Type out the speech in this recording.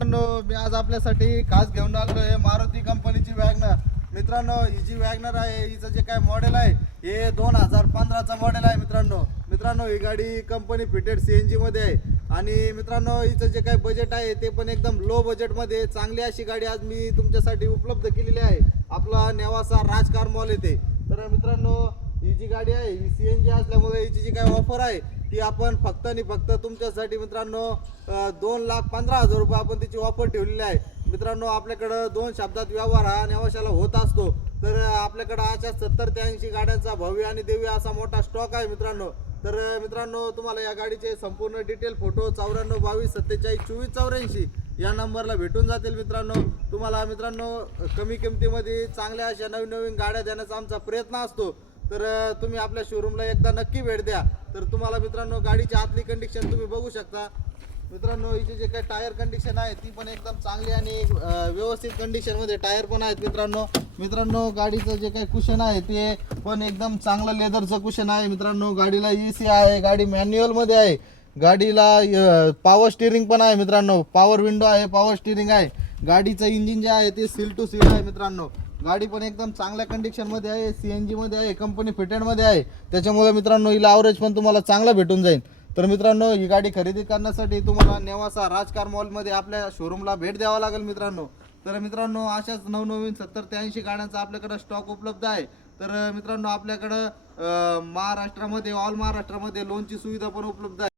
मित्रांनो, मी आज आपल्यासाठी खास घेऊन आलो आहे मारुती कंपनीची वॅगनर. मित्रांनो, ही जी वॅगनर आहे हिचं जे काय मॉडेल आहे हे 2015चा मॉडेल आहे. मित्रांनो ही गाडी कंपनी फिटेड CNG मध्ये आहे. आणि मित्रांनो हिचं जे काय बजेट आहे ते पण एकदम लो बजेटमध्ये चांगली अशी गाडी आज मी तुमच्यासाठी उपलब्ध केलेली आहे. आपला नेवासा राजकार मॉल येथे. तर मित्रांनो, ही जी गाडी आहे ही CNG असल्यामुळे हिची जी काय ऑफर आहे ती आपण फक्त आणि फक्त तुमच्यासाठी मित्रांनो 2,15,000 रुपये आपण तिची ऑफर ठेवलेली आहे. मित्रांनो, आपल्याकडं 2 शब्दात व्यवहार हा नेवाशाला होत असतो. तर आपल्याकडं अशा 70 ते 80 गाड्यांचा भव्य आणि दिव्य असा मोठा स्टॉक आहे मित्रांनो. तर मित्रांनो, तुम्हाला या गाडीचे संपूर्ण डिटेल फोटो 94 22 27 24 84 या नंबरला भेटून जातील. तुम्हाला मित्रांनो कमी किमतीमध्ये चांगल्या अशा नवीन गाड्या देण्याचा आमचा प्रयत्न असतो. तर तुम्ही आपल्या शोरूमला एकदा नक्की भेट द्या. तर तुम्हाला मित्रांनो गाडीची आतली कंडिशन तुम्ही बघू शकता. मित्रांनो, हिचे जे काही टायर कंडिशन आहे ती पण एकदम चांगली आणि व्यवस्थित कंडिशनमध्ये टायर पण आहेत. मित्रांनो गाडीचं जे काही कुशन आहे ते पण एकदम चांगलं लेदरचं कुशन आहे. मित्रांनो, गाडीला EC आहे, गाडी मॅन्युअलमध्ये आहे, गाडीला पॉवर स्टिअरिंग पण आहे. मित्रांनो, पॉवर विंडो आहे, पॉवर स्टिअरिंग आहे. गाडीचं इंजिन जे आहे ते सील टू सील आहे. मित्रांनो, गाडी पण एकदम चांगल्या कंडिशनमध्ये आहे, CNG मध्ये आहे, कंपनी फिटेडमध्ये आहे. त्याच्यामुळे मित्रांनो हिला ॲव्हरेज पण तुम्हाला चांगला भेटून जाईल. तर मित्रांनो, ही गाडी खरेदी करण्यासाठी तुम्हाला नेवासा राजकार मॉलमध्ये आपल्या शोरूमला भेट द्यावा लागेल. तर मित्रांनो अशाच नवनवीन 70 ते 80 गाड्यांचा आपल्याकडे स्टॉक उपलब्ध आहे. तर मित्रांनो, आपल्याकडं महाराष्ट्रामध्ये ऑल महाराष्ट्रामध्ये लोनची सुविधा पण उपलब्ध आहे.